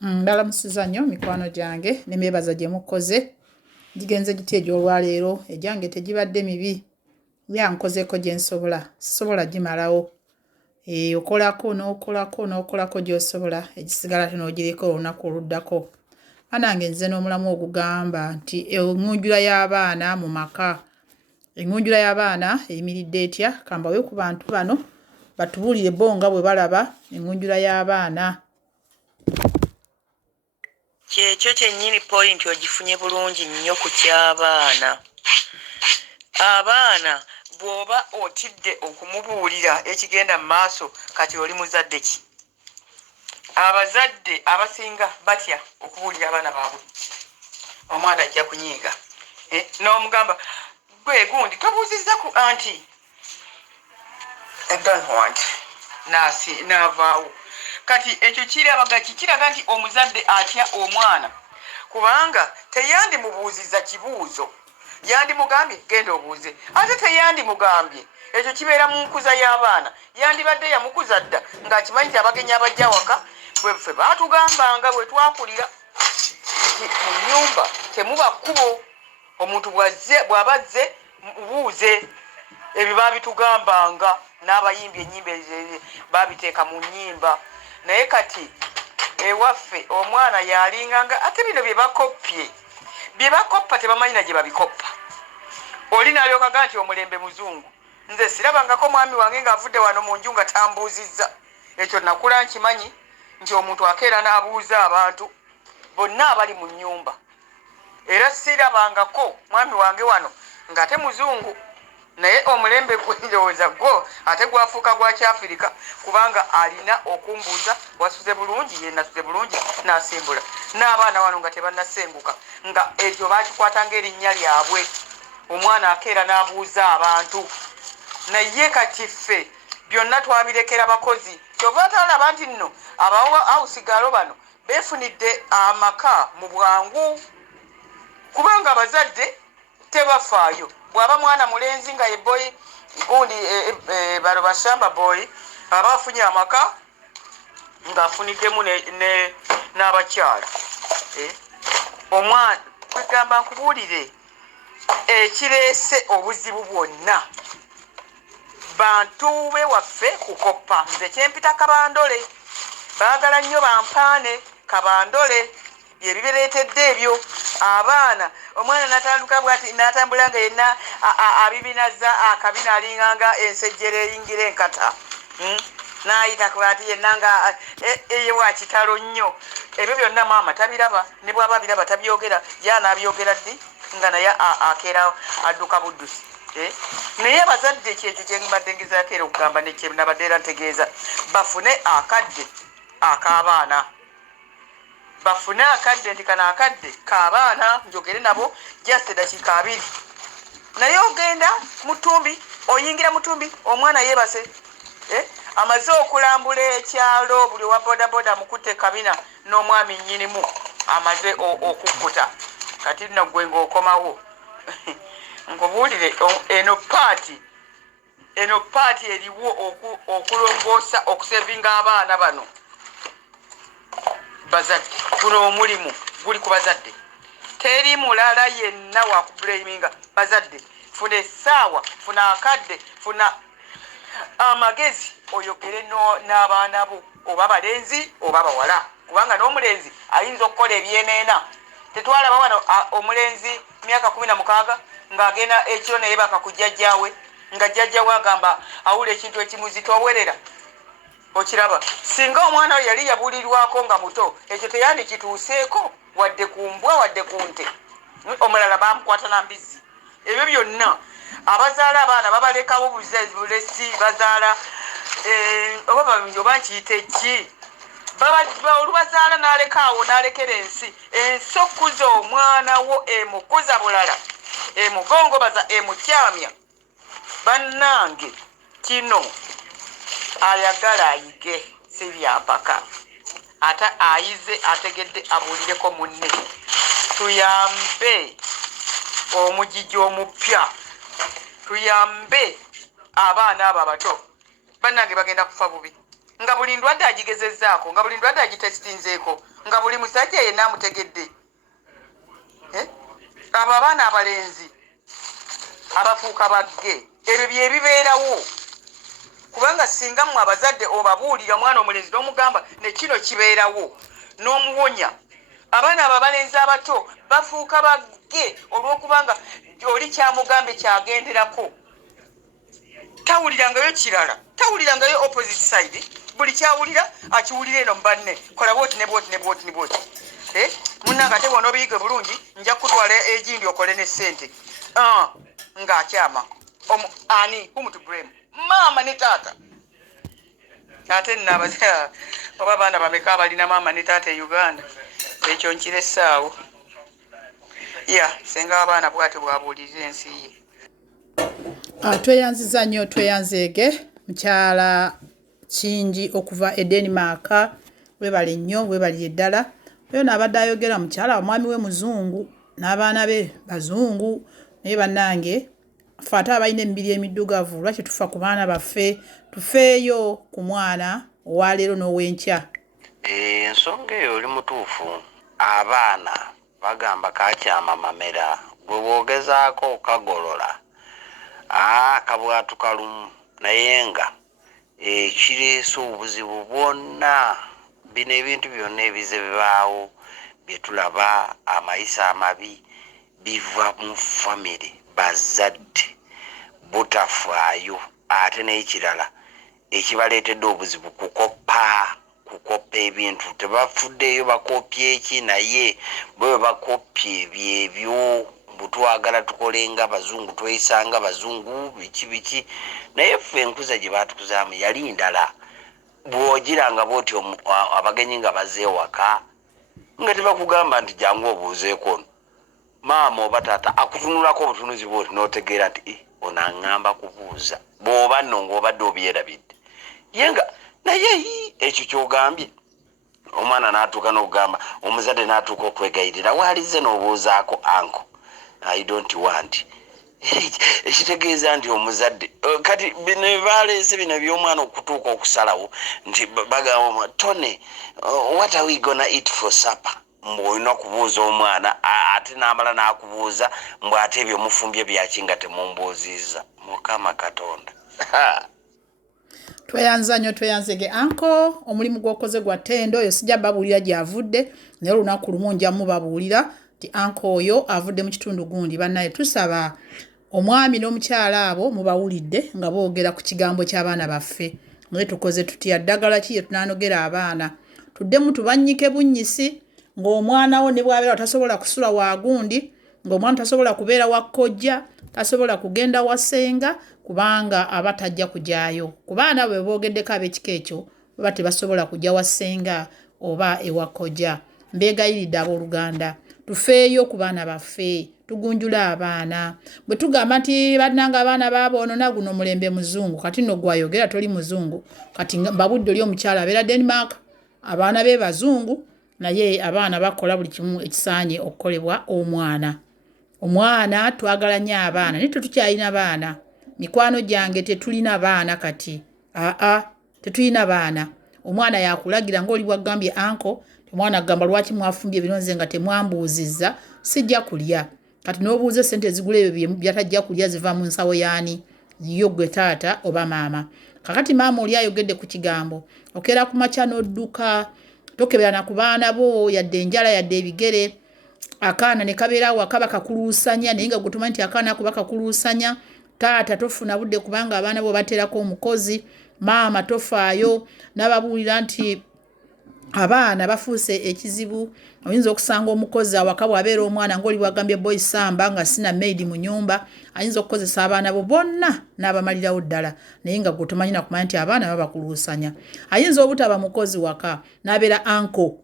Mbalamusiza nnyo mikwano gyange ne mwebaza gye mukoze. Gigenze gitya egy'olwaleero, egyange tegibadde mibi. Yankozeko gye nsobola, sisobola gimalawo. Okolako n'okolako gy'osobola, egisigala ate n'ogireka olunaku oluddako. Anange nze n'omulamu ogugamba nti engunjula y'abaana mu maka, engunjula y'abaana eyimiridde etya? Kambawe ku bantu bano batubuulire bo nga bwe balaba engunjula y'abaana. Kyekyo kyennyini point ogifunye bulungi nnyo ku ky'abaana. Abaana bw'oba otidde okumubuulira ekigenda mu maaso, kati oli muzadde ki? Abazadde abasinga batya okubuulira abaana baabwe. Omwana ajja kunyiiga n'omugamba gwe gundi tobuuzizza ku anti eganwant n'avaawo. Kati ekyo kiraga nti omuzadde atya omwana, kubanga teyandimubuuzizza kibuuzo, yandimugambye genda obuuze, ate teyandimugambye. Ekyo kibeera mu nkuza y'abaana. Yandibadde yamukuza dda ng'akimanyi nti abagenyi abajja waka bwe ffe baatugambanga bwe twakulira nti mu nnyumba temuba kkubo, omuntu bw'aba azze buuze. Ebyo baabitugambanga, n'abayimbi ennyimba baabiteeka mu nnyimba. Naye kati ewaffe omwana yalinganga ate bino bye bakoppa tebamanyina gye babikoppa. Oli n'alyokaga nti omulembe muzungu. Nze sirabangako mwami wange ng'avudde wano mu nju nga tambuuzizza. Ekyo nakula nkimanyi nti omuntu akeera n'abuuza abantu bonna abali mu nnyumba. Era sirabangako mwami wange wano ng'ate muzungu. Naye omulembe gw'endowooza gwo ate gwafuuka gwa Kyafirika, kubanga alina okumbuuza wasuze bulungi, ye nasuze bulungi, n'asimbula. N'abaana wano nga tebannasenguka, nga ekyo baakikwata ng'erinnya lyabwe. Omwana akeera n'abuuza abantu. Naye kati ffe byonna twabirekera bakozi. Kyova talaba nti nno abawusigalo bano beefunidde amaka mu bwangu, kubanga abazadde tebafaayo. Bw'aba mwana mulenzi nga ye boy gundi bano basamba boy aba afunye amaka ng'afuniddemu n'abakyala. Omwana kwegamba nkubuulire ekireese obuzibu bwonna bantu be waffe kukoppa. Nze kyempita kabandole, baagala nnyo bampaane kabandole byebibereetedde ebyo. Abaana omwana natandika bwati natambula nga yenna abibinaza akabina alinganga ensejjera eyingira enkata, n'ayita bwati yenna nga eye wa kitalo nnyo. Ebyo byonna maama tabiraba, ne bw'aba biraba tabyogera, y'anaabyogera ddi nga naye akeera adduka buddusi. Naye abazadde kyekyo kye mbadde ngezaako era okugamba ne kye nabadde era ntegeeza, bafune akadde ak'abaana. Bafune akadde nti kano akadde k'abaana, njogere nabo just eddakiika 2. Naye ogenda mu ttumbi, oyingira mu ttumbi, omwana yeebase. Amaze okulambula ekyalo, buli wa bodaboda mukutte kabina n'omwami nnyinimu amaze okukkuta. Kati nno gwe ng'okomawo nkubuulire eno paati eriwo okulongoosa okusevinga abaana bano. Bazadde guno omulimu guli ku bazadde, teri mulala yenna wakubuleminga bazadde. Funa essaawa, funa akadde, funa amagezi oyogere n'abaana bo, oba balenzi oba bawala, kubanga n'omulenzi ayinza okukola ebyeneena. Tetwalaba wano omulenzi myaka 16 ng'agenda ekiro naye baka ku jjajjaawe, nga jjajjaawe agamba awula ekintu ekimuzitoowerera. Okiraba, singa omwana we yali yabuulirwako nga muto, ekyo teyandikituuseeko wadde ku mbwa wadde ku nte. Omulala bamukwata na mbizzi. Ebyo byonna abazaala abaana babalekawo bulesi, bazaala oba nkiyite ki, olubazaala n'alekaawo n'alekera ensi. Ensi okuza omwana wo emukuza bulala, emugongobaza, emukyamya. Bannange kino ayagala ayige si byampaka, ate ayize ategedde abuulireko munne. Tuyambe omugigi omupya, tuyambe abaana abo abato. Bannange bagenda kufa bubi. nga buli ndwadde agigezezzaako nga buli ndwadde agitesitinzeeko nga buli musajja yenna amutegedde. Abo abaana abalenzi abafuuka bagge ebyo bye bibeerawo kubanga singa mmwe abazadde obabuulira omwana omulenzi n'omugamba ne kino kibeerawo n'omuwonya abaana abo abalenzi abato bafuuka bagge olw'okubanga oli kyamugambe kyagenderako tawulirangayo kirala tawulirangayo opposite side buli kyawulira akiwulira eno mu banne kola bwoti ne bwoti ne bwoti ne bwoti munnanga ate bona obiyiga bulungi nja kutwala egindi okole ne ssente ng'akyama ani whom to blame maama ne taata ate nnabaza oba abaana bameka abalina maama ne taata e Uganda ekyo nkiressaawo senga abaana bwate bwabuulirira ensi ye. Tweyanziza nnyo tweyanzeege mukyala Kingi okuva e Denmark webale nnyo webalire ddala oyo n'abadde ayogera mukyala omwami we muzungu n'abaana be bazungu naye bannange ffe ate abalina emibiri emiddugavu lwaki tufa ku baana baffe tufeeyo ku mwana owaleero n'ow'enkya. Ensonga eyo oli mutuufu abaana bagamba kakyama mamera bwe bwogezaako okagolola kabwatu kalumu naye nga ekireesa obuzibu bwonna bino ebintu byonna ebize bibaawo bye tulaba amayisa amabi biva mu famire bazadde butafaayo ate n'ekirala ekibaleetedde obuzibu kukoppa ebintu tebafuddeeyo bakopye eki naye bwe bakopye ebyebyo butwagala tukolenga abazungu tweyisanga abazungu biki naye ffe enkuza gye batukuzaamu yali ndala bw'ogiranga bwoti abagenyi nga bazze ewaka nga tebakugamba nti jangu obuuzeeko maama oba taata akutunulako obutunuzi bwoti n'otegeera nti onaŋŋamba kubuuza bw'oba nno ng'obadde obyerabidde yenga naye ekyo kyogambye omwana n'atuuka n'okugamba omuzadde n'atuuka okwegayirira waalize n'obuuzaako anko I don't want ekitegeeza nti omuzadde kati bino baleese bino by'omwana okutuuka okusalawo nti bagamba Tony what are we gonna eat for supper mbw'olina kubuuza omwana ate n'amala n'akubuuza mbw ate ebyo mufumbye byaki nga temumbuuziza Mukama Katonda. Tweyanza nnyo tweyanzege anko omulimu gw'okoze gwa ttendo oyo sijja babuulira gy'avudde naye olunaku lumu nja mubabuulira ti anko oyo avudde mu kitundu gundi bannaye tusaba omwami n'omukyala abo mubawulidde nga boogera ku kigambo ky'abaana baffe naye tukoze tutya ddagala ki ye tunaanogera abaana tuddemu tubannyike bunnyisi ng'omwana wo ne bw'abeera tasobola kusula wagundi ng'omwana tasobola kubeera wa kkojja tasobola kugenda wa ssenga kubanga aba tajja kujyayo ku baana bwe boogeddeko ab'ekika ekyo baba tebasobola kujja wa ssenga oba ewa kkojja. Mbeegayiridde abooluganda tufeeyo ku baana baffe tugunjula abaana bwe tugamba nti bannanga abaana baaboonona guno mulembe muzungu kati nno gwayogera toli muzungu kati mbabudde oli omukyala abeera Denmark abaana be bazungu naye abaana bakola buli kimu ekisaanye okukolebwa omwana twagala nnyo abaana naye tetukyalina baana mikwano gyange tetulina baana kati tetulina baana omwana yakulagira ng'oli bwagambye anko omwana agamba lwaki mwafumbye ebinonze nga temwambuuzizza sijja kulya kati n'obuuza essente ezigula ebyo byatajja kulya ziva mu nsawo yaani yo gwe taata oba maama kakati maama oli ayogedde ku kigambo okeera ku makya n'odduka tokeberana ku baana bo yadde enjala yadde ebigere akaana ne kabeerawo akaba kakuluusanya naye nga gutuma nti akaana ako bakakuluusanya taata tofuna budde kubanga abaana bo bateerako omukozi maama tofaayo n'ababuulira nti abaana bafuuse ekizibu oyinza okusanga omukozi awaka bw'abeera omwana ng'oli bwagambye boy samba nga sina maid mu nyumba ayinza okukozesa abaana bo bonna n'abamalirawo ddala naye nga gwe tomanyina kumanya nti abaana babakuluusanya ayinza obutaba mukozi waka n'abeera anko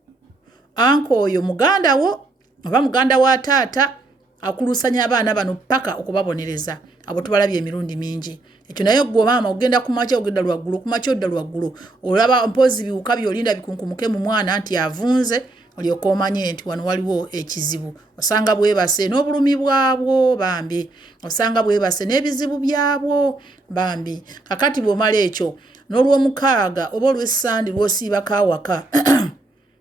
oyo muganda wo oba muganda wa taata akuluusanya abaana bano paka okubabonereza abo tubalabye emirundi mingi ekyo naye gwe maama ogenda ku makya ogenda lwaggulu ku makya odda lwaggulu olaba mpozi biwuka byolinda bikunkumuke mu mwana nti avunze olyoka omanye nti wano waliwo ekizibu osanga bwebase n'obulumi bwabwo bambi osanga bwebase n'ebizibu byabwo bambi kakati bw'omala ekyo n'olwomukaaga oba olw'essande lw'osiibako awaka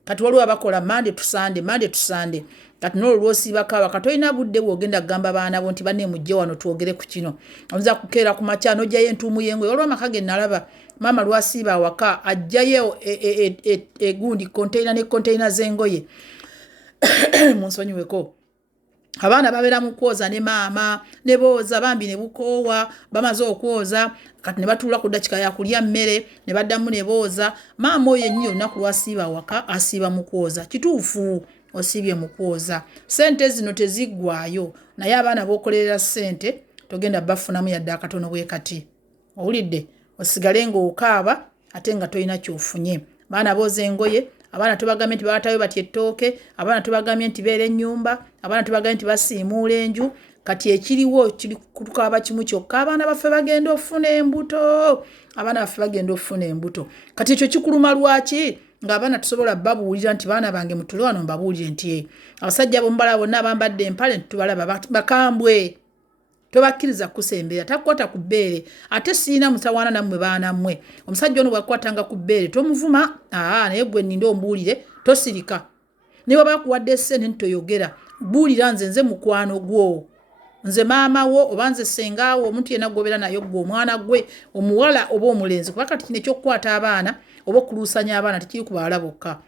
kati waliwo abakola Monday to Sunday kati n'olwo lw'osiibako awaka tolina budde bw'ogenda kugamba baana bo nti banne mujje wano twogere ku kino oyinza kukeera ku makya n'ojjayo entuumu y'engoye waliwo amaka ge nalaba maama lwasiiba awaka ajjayo egundi konteyina ne konteyina z'engoye munsonyiweko abaana babeera mu kwoza ne maama ne booza bambi ne bukoowa bamaze okwoza kati ne batuula ku ddakika ya kulya mmere ne baddamu ne booza maama oyo ennyo olunaku lwasiiba awaka asiiba mu kwoza kituufu osiibye mu kwoza ssente zino teziggwaayo naye abaana b'okolerera ssente togenda bafunamu yadde akatono bwe kati owulidde osigale ng'okaaba ate nga tolina kyofunye baana booza engoye abaana tubagambye nti baatayo batya ettooke abaana tubagambye nti beera ennyumba abaana tubagambye nti basiimuula enju kati ekiriwo kiri kutukaaba kimu kyokka abaana baffe bagenda ofuna embuto kati ekyo kikuluma lwaki ng'abaana tusobola babuulira nti baana bange mutule wano mbabuulire nti abasajja bombala bonna abambadde empale ntitubalaba bakambwe tobakkiriza kusembera takwata ku bbeere ate siina mutawaana nammwe baana mmwe omusajja ono bwakwatanga ku bbeere tomuvuma naye gwe nninda ombuulire tosirika ne bwaba bakuwadde essente ntoyogera buulira nze mukwano gwo nze maama wo oba nze sengaawo omuntu yenna gwobeera nayo gwe omwana gwe omuwala oba omulenzi kuba kati kino ekyokukwata abaana oba okuluusanya abaana tekiri ku bawala bokka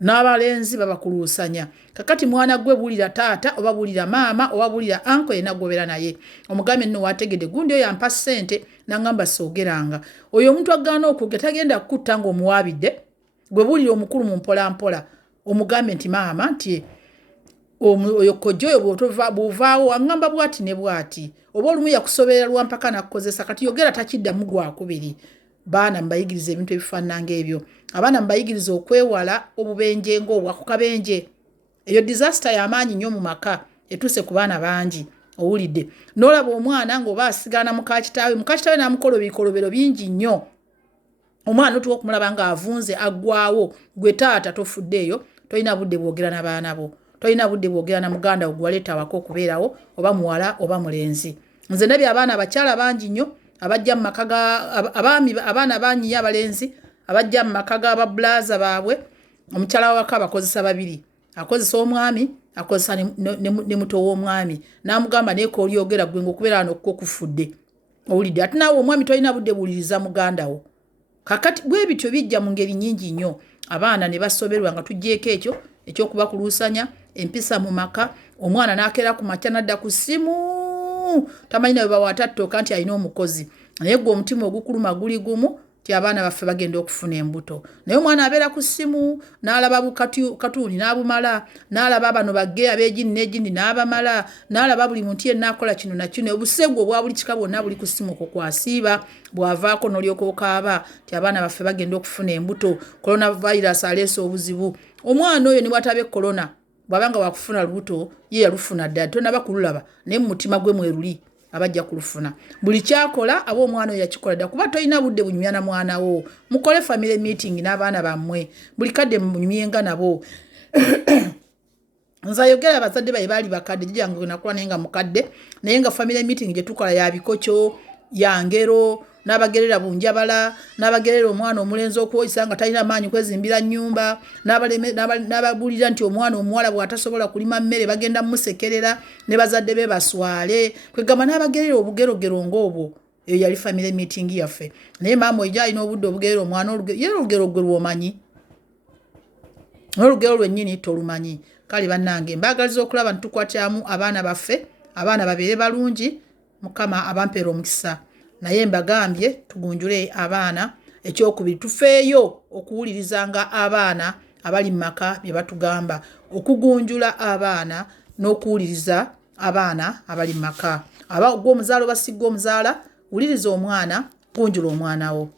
n'abalenzi babakuluusanya kakati mwana gwe buulira taata oba buulira maama oba buulira anko yenna gwobeera naye omugambye nno wategedde gundi oyo ampa ssente nangamba soogeranga oyo omuntu agaana okwogera tagenda kukutta ng'omuwaabidde gwe buulira omukulu mu mpolampola omugambye nti maama nti oyo kojja oyo bw'ovaawo aŋŋamba bw'ati ne bw'ati oba olumu yakusoberera lwampaka nakukozesa kati yogera takiddamu gwakubiri baana mbayigiriza ebintu ebifaanana ng'ebyo abaana mbayigiriza okwewala obubenje ng'obwakukabenje eyo disaster y'amaanyi nnyo mu maka etuuse ku baana bangi owulidde n'olaba omwana ng'oba asigana mukakitaawe n'amukola ebikolobero bingi nnyo omwana otuwa okumulaba ng'avunze aggwawo gwe taata tofuddeeyo tolina budde bwogera na baana bo tolina budde bwogera na muganda wo gwaleeta awaka okubeerawo oba muwala oba mulenzi nze ndabye abaana abakyala bangi nnyo abajja mu maka abaana banyiyo abalenzi abajja mu maka g'ababulaza baabwe omukyala wawaka abakozesa babiri akozesa omwami akozesa ne muto w'omwami n'amugamba naye k'olyogera gwe ng'okubeera wano kufudde owulidde ate naawe omwami tolina budde buwuliriza muganda wo kakati bwe bityo bijja mu ngeri nnyingi nnyo abaana ne basoberwa nga tuggyeko ekyo ekyokubakuluusanya empisa mu maka omwana n'akeera ku makya n'adda ku ssimu tamanyi nawe bawaatattooka nti alina omukozi naye gwe omutima ogukuluma guli gumu ti abaana baffe bagenda okufuna embuto naye omwana abeera ku ssimu n'alaba bukatuuni n'abumala n'alaba bano bagge ab'egindi n'egindi n'abamala n'alaba buli muntu yenna akola kino na kino obusegwa obwa buli kika bwonna buli ku ssimu kukwasiiba bw'avaako n'olyoka okaaba ti abaana baffe bagenda okufuna embuto coronavirus aleese obuzibu omwana oyo ne bw'ataba korona bw'abanga wakufuna lubuto ye yalufuna ddala tonaba kululaba naye mu mutima gwe mweruli abajja kulufuna buli kyakola aba omwana oyo yakikola ddala kuba tolina budde bunyumya na mwana wo mukole family meeting n'abaana bammwe buli kadde munyumyenga nabo nze ayogera abazadde baye baali bakadde jijange nakola naye nga mukadde naye nga family meeting gye tukola ya bikokyo ya ngero n'abagerera bunjabala n'abagerera omwana omulenzi okuwoyisa nga talina maanyi kwezimbira nnyumba n'ababuulira nti omwana omuwala bw'atasobola kulima mmere bagenda mmusekerera ne bazadde be baswale kwegamba n'abagerera obugerogero ng'obwo eyo yali family meeting yaffe naye maama oyo alina obudde obugerera omwana ye olugero gwe lwomanyi n'olugero lwennyini tolumanyi kale bannange mbaagaliza okulaba nitukwatiramu abaana baffe abaana babeere balungi mukama abampeera omukisa naye mbagambye tugunjule abaana ekyokubiri tufeeyo okuwulirizanga abaana abali mu maka bye batugamba okugunjula abaana n'okuwuliriza abaana abali mu maka aba gw'omuzaala oba si gw'omuzaala wuliriza omwana gunjula omwana wo